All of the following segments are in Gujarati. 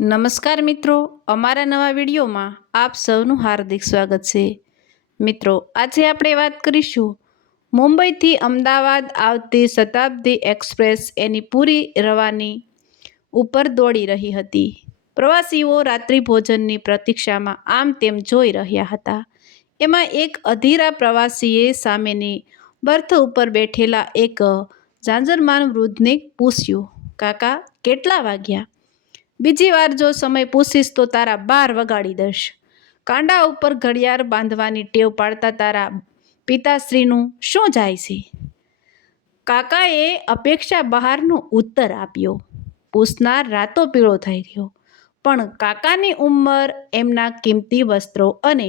નમસ્કાર મિત્રો, અમારા નવા વિડીયોમાં આપ સૌનું હાર્દિક સ્વાગત છે। મિત્રો, આજે આપણે વાત કરીશું મુંબઈથી અમદાવાદ આવતી શતાબ્દી એક્સપ્રેસ એની પૂરી રવાની ઉપર દોડી રહી હતી। પ્રવાસીઓ રાત્રિ ભોજનની પ્રતીક્ષામાં આમ તેમ જોઈ રહ્યા હતા। એમાં એક અધીરા પ્રવાસીએ સામેની બર્થ ઉપર બેઠેલા એક જાજરમાન વૃદ્ધને પૂછ્યું, કાકા કેટલા વાગ્યા? બીજી વાર જો સમય પૂછીશ તો તારા 12 વગાડી દઈશ। કાંડા ઉપર ઘડિયાળ બાંધવાની ટેવ પાડતા તારા પિતાશ્રીનું શું જાય છે? કાકાએ અપેક્ષા બહારનો ઉત્તર આપ્યો। પૂછનાર રાતો પીળો થઈ ગયો, પણ કાકાની ઉંમર, એમના કિંમતી વસ્ત્રો અને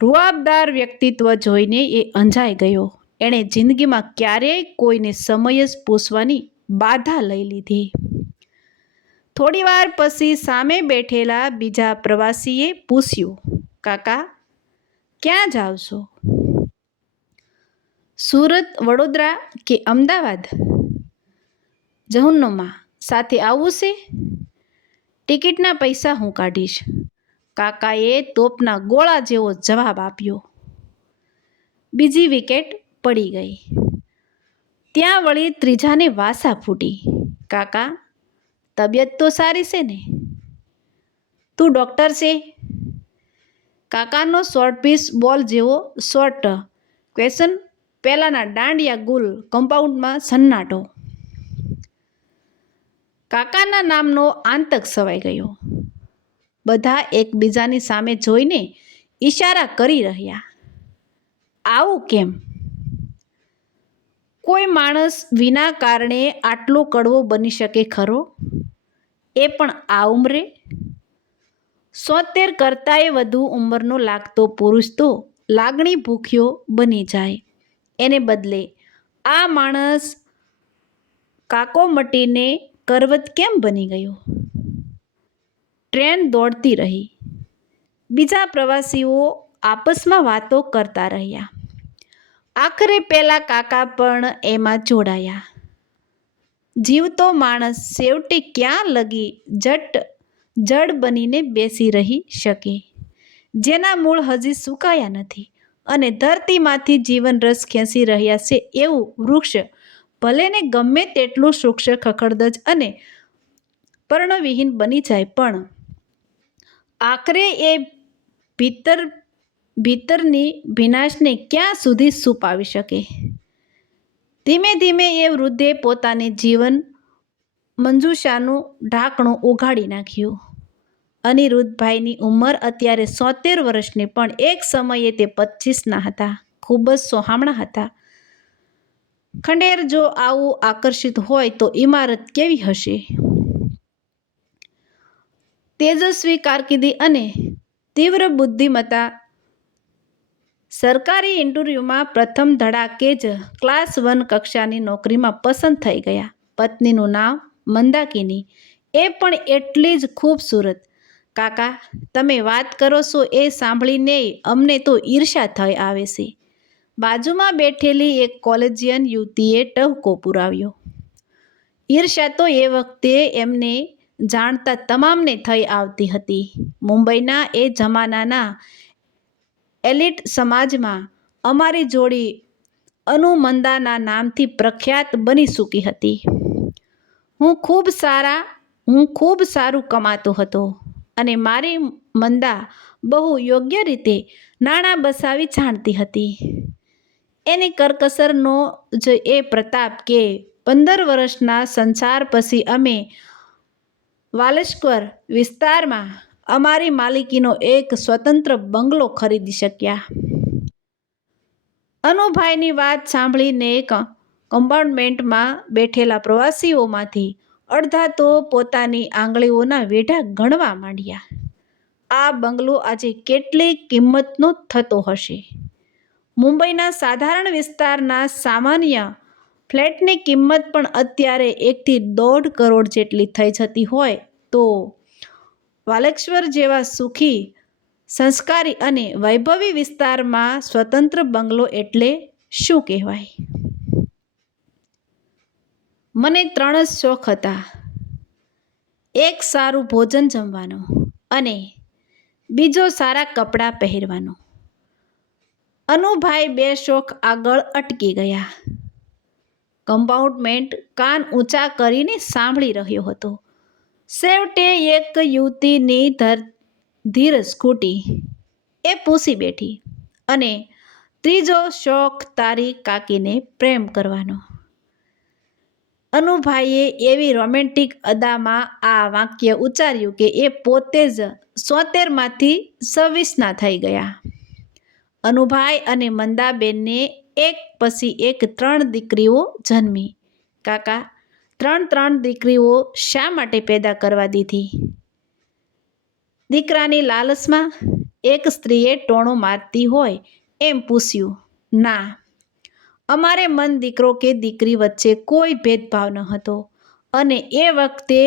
રૂઆબદાર વ્યક્તિત્વ જોઈને એ અંજાઈ ગયો। એણે જિંદગીમાં ક્યારેય કોઈને સમય જ પૂછવાની બાધા લઈ લીધી। થોડી વાર પછી સામે બેઠેલા બીજા પ્રવાસીએ પૂછ્યું, કાકા ક્યાં જાવ છો? સુરત, વડોદરા કે અમદાવાદ? જહન્નુમમાં સાથે આવવું છે? ટિકિટના પૈસા હું કાઢીશ, કાકાએ તોપના ગોળા જેવો જવાબ આપ્યો। બીજી વિકેટ પડી ગઈ। ત્યાં વળી ત્રીજાને વાસા ફૂટી, કાકા તબિયત તો સારી છે ને? તું ડૉક્ટર છે? કાકાનો શોર્ટ પીસ બોલ જેવો શોર્ટ ક્વેશ્ચન, પેલાના દાંડિયા ગુલ કમ્પાઉન્ડમાં સન્નાટો। કાકાના નામનો આતંક છવાઈ ગયો। બધા એકબીજાની સામે જોઈને ઈશારા કરી રહ્યા। આવું કેમ? કોઈ માણસ વિના કારણે આટલો કડવો બની શકે ખરો? એ પણ આ ઉંમરે? 70 કરતાંય વધુ ઉંમરનો લાગતો પુરુષ તો લાગણી ભૂખ્યો બની જાય, એને બદલે આ માણસ કાકો મટીને કરવત કેમ બની ગયો? ટ્રેન દોડતી રહી। બીજા પ્રવાસીઓ આપસમાં વાતો કરતા રહ્યા। આખરે પેલા કાકા પણ એમાં જોડાયા। જીવતો માણસ છેવટે ક્યાં લગી જડ બનીને બેસી રહી શકે, જેના મૂળ હજી સુકાયા નથી અને ધરતીમાંથી જીવન રસ ખેંચી રહ્યા છે એવું વૃક્ષ ભલેને ગમે તેટલું સૂક્ષ, ખખડધજ અને પર્ણવિહીન બની જાય, પણ આખરે એ ભીતરની ભીનાશને ક્યાં સુધી છુપાવી શકે? ધીમે ધીમે એ વૃદ્ધે પોતાની જીવન મંજુષાનું ઢાંકણું ઉઘાડી નાખ્યું। અનિરુદ્ધભાઈની ઉંમર અત્યારે 70 વર્ષની, પણ એક સમયે તે 25ના હતા। ખૂબ જ સોહામણા હતા। ખંડેર જો આવું આકર્ષિત હોય તો ઇમારત કેવી હશે? તેજસ્વી કારકિર્દી અને તીવ્ર બુદ્ધિમત્તા। સરકારી ઇન્ટરવ્યૂમાં પ્રથમ ધડાકે જ ક્લાસ 1 કક્ષાની નોકરીમાં પસંદ થઈ ગયા। પત્નીનું નામ મંદાકિની, એ પણ એટલી જ ખૂબસૂરત। કાકા તમે વાત કરો છો એ સાંભળીને અમને તો ઈર્ષા થઈ આવે છે। બાજુમાં બેઠેલી એક કોલેજિયન યુવતીએ ટહુકો પુરાવ્યો। ઈર્ષા તો એ વખતે એમને જાણતા તમામને થઈ આવતી હતી। મુંબઈના એ જમાનાના એલિટ સમાજમાં અમારી જોડી અનુમંદાના નામથી પ્રખ્યાત બની ચૂકી હતી। હું ખૂબ સારું કમાતો હતો અને મારી મંદા બહુ યોગ્ય રીતે નાણાં બચાવી જાણતી હતી। એની કરકસરનો જ એ પ્રતાપ કે 15 વર્ષના સંસાર પછી અમે વાલસ્કર વિસ્તારમાં અમારી માલિકીનો એક સ્વતંત્ર બંગલો ખરીદી શક્યા। અનુભાઈની વાત સાંભળીને કમ્પાર્ટમેન્ટમાં બેઠેલા પ્રવાસીઓમાંથી અડધા તો પોતાની આંગળીઓના વેઢા ગણવા માંડ્યા। આ બંગલો આજે કેટલી કિંમતનો થતો હશે? મુંબઈના સાધારણ વિસ્તારના સામાન્ય ફ્લેટની કિંમત પણ અત્યારે 1 થી 1.5 કરોડ જેટલી થઈ જતી હોય તો વાલકેશ્વર જેવા સુખી, સંસ્કારી અને વૈભવી વિસ્તારમાં સ્વતંત્ર બંગલો એટલે શું કહેવાય? મને 3 જ શોખ હતા, એક સારું ભોજન જમવાનું અને બીજો સારા કપડાં પહેરવાનો. અનુભાઈ બે શોખ આગળ અટકી ગયા. કમ્પાઉન્ડમેન્ટ કાન ઊંચા કરીને સાંભળી રહ્યો હતો. છેવટે એક યુવતીની ધીર સ્કૂટી એ પૂછી બેઠી, અને ત્રીજો શોખ તારી કાકીને પ્રેમ કરવાનો. અનુભાઈએ એવી રોમેન્ટિક અદામાં આ વાક્ય ઉચ્ચાર્યું કે એ પોતે જ 76માંથી 26ના થઈ ગયા. અનુભાઈ અને મંદાબેનને એક પછી એક 3 દીકરીઓ જન્મી. કાકા, 3 દીકરીઓ શા માટે પેદા કરવા દીધી? દીકરાની લાલચમાં? એક સ્ત્રીએ ટોણો મારતી હોય એમ પૂછ્યું. ના, અમારે મન દીકરો કે દીકરી વચ્ચે કોઈ ભેદભાવ ન હતો, અને એ વખતે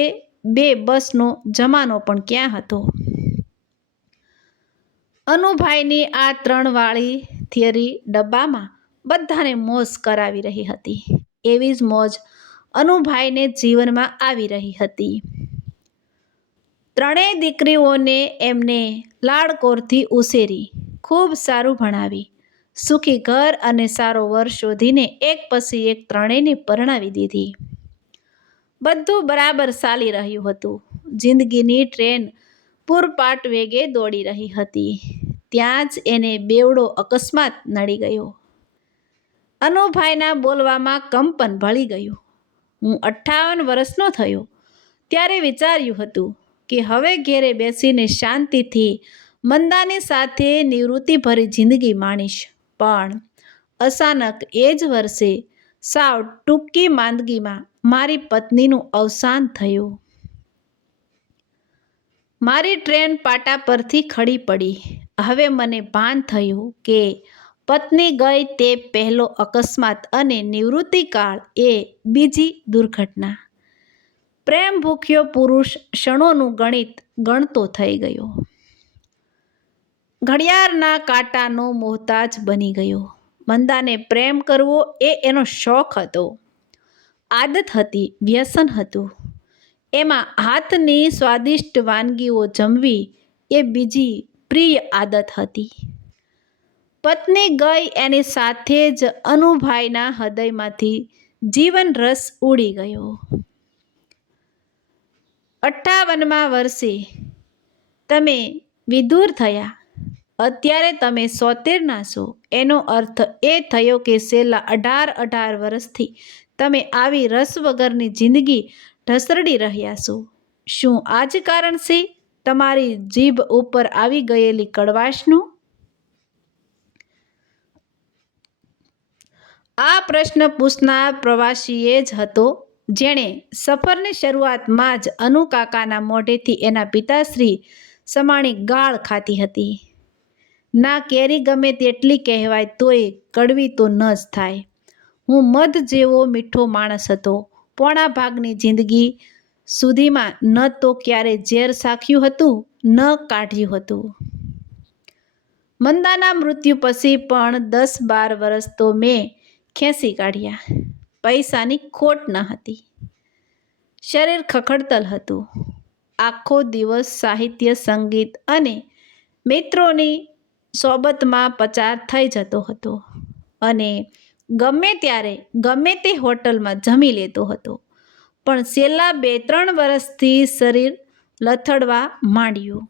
2 બસનો જમાનો પણ ક્યાં હતો? અનુભાઈની આ 3 વાળી થિયરી ડબ્બામાં બધાને મોજ કરાવી રહી હતી. એવી જ મોજ અનુભાઈને જીવનમાં આવી રહી હતી. 3 દીકરીઓને એમને લાડકોરથી ઉછેરી, ખૂબ સારું ભણાવી, સુખી ઘર અને સારો વર શોધીને એક પછી એક 3ને પરણાવી દીધી. બધું બરાબર ચાલી રહ્યું હતું. જિંદગીની ટ્રેન પૂરપાટ વેગે દોડી રહી હતી. ત્યાં જ એને બેવડો અકસ્માત નડી ગયો. અનુભાઈના બોલવામાં કંપન ભળી ગયું. હું 58 વર્ષનો થયો ત્યારે વિચાર્યું હતું કે હવે ઘેરે બેસીને શાંતિથી મંદાની સાથે નિવૃત્તિભરી જિંદગી માણીશ. પણ અચાનક એ જ વર્ષે સાવ ટૂંકી માંદગીમાં મારી પત્નીનું અવસાન થયું. મારી ટ્રેન પાટા પરથી ખડી પડી. હવે મને ભાન થયું કે પત્ની ગઈ તે પહેલો અકસ્માત અને નિવૃત્તિકાળ એ બીજી દુર્ઘટના. પ્રેમ ભૂખ્યો પુરુષ ક્ષણોનું ગણિત ગણતો થઈ ગયો. ઘડિયાળના કાંટાનો મોહતાજ બની ગયો. મંદાને પ્રેમ કરવો એ એનો શોખ હતો, આદત હતી, વ્યસન હતું. એમાં હાથની સ્વાદિષ્ટ વાનગીઓ જમવી એ બીજી પ્રિય આદત હતી. પત્ની ગઈ એની સાથે જ અનુભાઈના હૃદયમાંથી જીવન રસ ઉડી ગયો. 58મા વર્ષે તમે વિધુર થયા. અત્યારે તમે 76ના છો. એનો અર્થ એ થયો કે છેલ્લા 18 વર્ષથી તમે આવી રસ વગરની જિંદગી ઢસડી રહ્યા છો. શું આ જ કારણ છે તમારી જીભ ઉપર આવી ગયેલી કડવાશનું? આ પ્રશ્ન પૂછનાર પ્રવાસીએ જ હતો જેણે સફરની શરૂઆતમાં જ અનુકાકાના મોઢેથી એના પિતાશ્રી સમાણી ગાળ ખાધી હતી. ના, કેરી ગમે તેટલી કહેવાય તોય કડવી તો ન જ થાય. હું મધ જેવો મીઠો માણસ હતો. પોણા ભાગની જિંદગી સુધીમાં ન તો ક્યારે ઝેર ચાખ્યું હતું, ન કાઢ્યું હતું. મંદાના મૃત્યુ પછી પણ 10-12 વર્ષ તો મેં ખેંચી કાઢ્યા. પૈસાની ખોટ ન હતી. શરીર ખખડતલ હતું. આખો દિવસ સાહિત્ય, સંગીત અને મિત્રોની સોબતમાં પસાર થઈ જતો હતો, અને ગમે ત્યારે ગમે તે હોટલમાં જમી લેતો હતો. પણ છેલ્લા 2-3 વર્ષથી શરીર લથડવા માંડ્યું.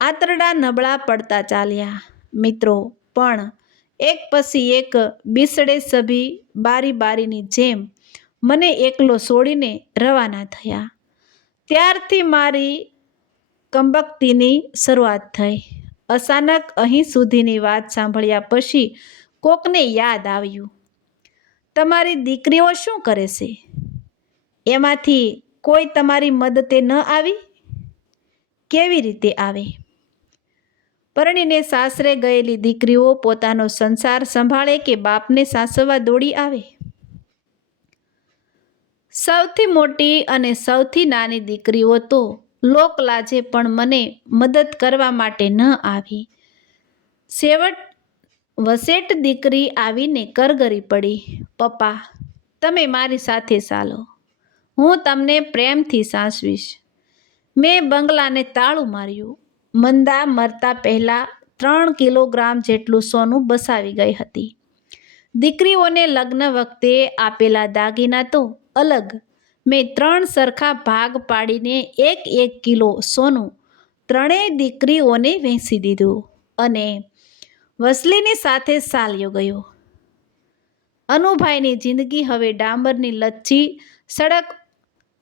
આંતરડા નબળા પડતા ચાલ્યા. મિત્રો પણ એક પછી એક બિસડે સભી બારી-બારીની જેમ મને એકલો છોડીને રવાના થયા. ત્યારથી મારી કમબખ્તીની શરૂઆત થઈ. અચાનક અહીં સુધીની વાત સાંભળ્યા પછી કોકને યાદ આવ્યું, તમારી દીકરીઓ શું કરે છે? એમાંથી કોઈ તમારી મદદે ન આવી? કેવી રીતે આવે? પરણીને સાસરે ગયેલી દીકરીઓ પોતાનો સંસાર સંભાળે કે બાપને સાસવવા દોડી આવે? સૌથી મોટી અને સૌથી નાની દીકરીઓ તો લોકલાજે પણ મને મદદ કરવા માટે ન આવી. વસેટ દીકરી આવીને કરગરી પડી, પપ્પા, તમે મારી સાથે ચાલો, હું તમને પ્રેમથી સાચવીશ. મેં બંગલાને તાળું માર્યું. મંદા મરતા પહેલાં 3 કિલોગ્રામ જેટલું સોનું બસાવી ગઈ હતી. દીકરીઓને લગ્ન વખતે આપેલા દાગીના તો અલગ. મેં 3 સરખા ભાગ પાડીને 1-1 કિલો સોનું ત્રણેય દીકરીઓને વહેંચી દીધું અને વસલીની સાથે ચાલ્યો ગયો. અનુભાઈની જિંદગી હવે ડાંબરની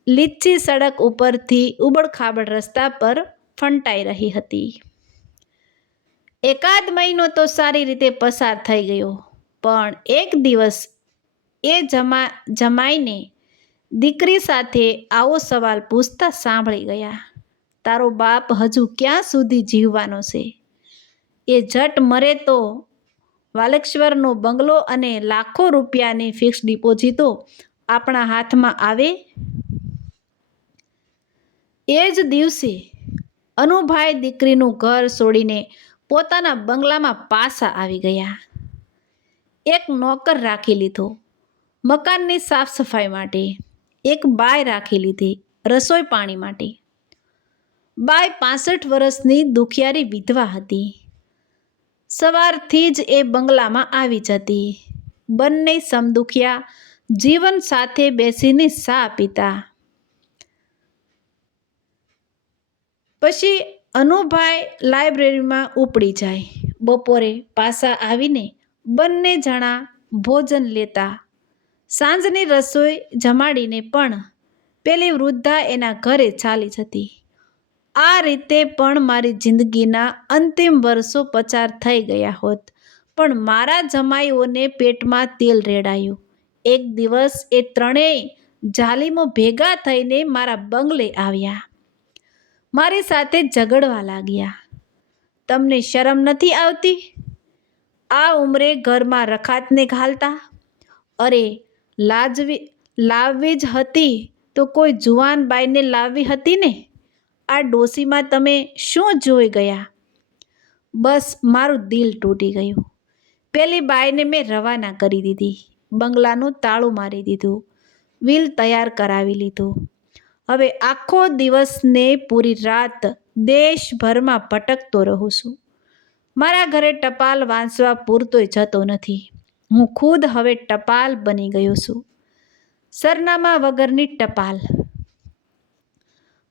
લીચ્છી સડક ઉપરથી ઉબડખાબડ રસ્તા પર ફંટાઈ રહી હતી. એકાદ મહિનો તો સારી રીતે પસાર થઈ ગયો, પણ એક દિવસ એ જમાઈને દીકરી સાથે આવો સવાલ પૂછતા સાંભળી ગયા. તારો બાપ હજુ ક્યાં સુધી જીવવાનો છે? એ જટ મરે તો વાલેશ્વરનો બંગલો અને લાખો રૂપિયાની ફિક્સ ડિપોઝિટો આપણા હાથમાં આવે? એ જ દિવસે અનુભાઈ દીકરીનું ઘર છોડીને પોતાના બંગલામાં પાછા આવી ગયા. એક નોકર રાખી લીધો મકાનની સાફ સફાઈ માટે, એક બાઈ રાખી લીધી રસોઈ પાણી માટે. બાઈ 65 વર્ષની દુખિયારી વિધવા હતી. સવારથી જ એ બંગલામાં આવી જતી. બંને સમદુખિયા જીવન સાથે બેસીને ચા પીતા. પછી અનુભાઈ લાઇબ્રેરીમાં ઉપડી જાય. બપોરે પાછા આવીને બંને જણા ભોજન લેતા. સાંજની રસોઈ જમાડીને પણ પેલી વૃદ્ધા એના ઘરે ચાલી જતી. આ રીતે પણ મારી જિંદગીના અંતિમ વર્ષો પસાર થઈ ગયા હોત, પણ મારા જમાઈઓને પેટમાં તેલ રેડાયું. એક દિવસ એ ત્રણેય જાલિમો ભેગા થઈને મારા બંગલે આવ્યા. મારી સાથે ઝઘડવા લાગ્યા. તમને શરમ નથી આવતી? આ ઉંમરે ઘરમાં રખાતને ઘાલતા? અરે લાવવી જ હતી તો કોઈ જુવાન બાઈને લાવવી હતી ને. આ ડોશીમાં તમે શું જોઈ ગયા? બસ મારું દિલ તૂટી ગયું. પેલી બાઈને મેં રવાના કરી દીધી. બંગલાનું તાળું મારી દીધું. વિલ તૈયાર કરાવી લીધું. હવે આખો દિવસ ને પૂરી રાત દેશભરમાં ભટકતો રહું છું. મારા ઘરે ટપાલ વાંચવા પૂરતોય જતો નથી. હું ખુદ હવે ટપાલ બની ગયો છું. સરનામા વગરની ટપાલ.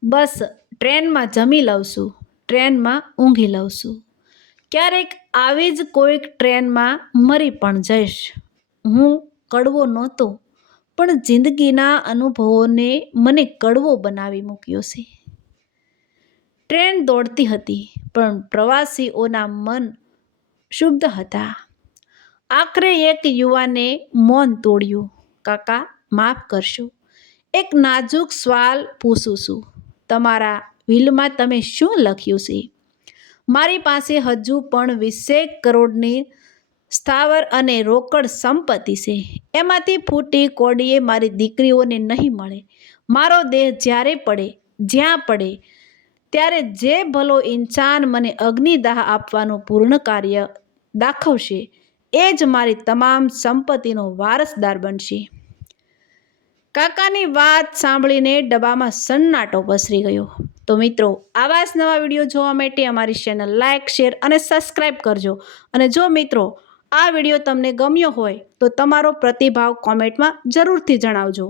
બસ ટ્રેનમાં જમી લઉં છું, ટ્રેનમાં ઊંઘી લઉં છું. ક્યારેક આવી જ કોઈક ટ્રેનમાં મરી પણ જઈશ. હું કડવો નહોતો, પણ જિંદગીના અનુભવોને મને કડવો બનાવી મૂક્યો છે. ટ્રેન દોડતી હતી, પણ પ્રવાસીઓના મન શુદ્ધ હતા. આખરે એક યુવાને મૌન તોડ્યું. કાકા, માફ કરશો, એક નાજુક સવાલ પૂછું છું. તમારા વિલમાં તમે શું લખ્યું છે? મારી પાસે હજુ પણ 20 કરોડની સ્થાવર અને રોકડ સંપત્તિ છે. એમાંથી ફૂટી કોડીએ મારી દીકરીઓને નહીં મળે. મારો દેહ જ્યારે પડે, જ્યાં પડે, ત્યારે જે ભલો ઇન્સાન મને અગ્નિદાહ આપવાનું પૂર્ણ કાર્ય દાખવશે, એ જ મારી તમામ સંપત્તિનો વારસદાર બનશે. કાકાની વાત સાંભળીને ડબ્બામાં સન્નાટો પસરી ગયો. તો મિત્રો, આવા જ નવા વિડીયો જોવા માટે અમારી ચેનલ લાઇક, શેર અને સબસ્ક્રાઈબ કરજો. અને જો મિત્રો આ વિડીયો તમને ગમ્યો હોય તો તમારો પ્રતિભાવ કોમેન્ટમાં જરૂરથી જણાવજો.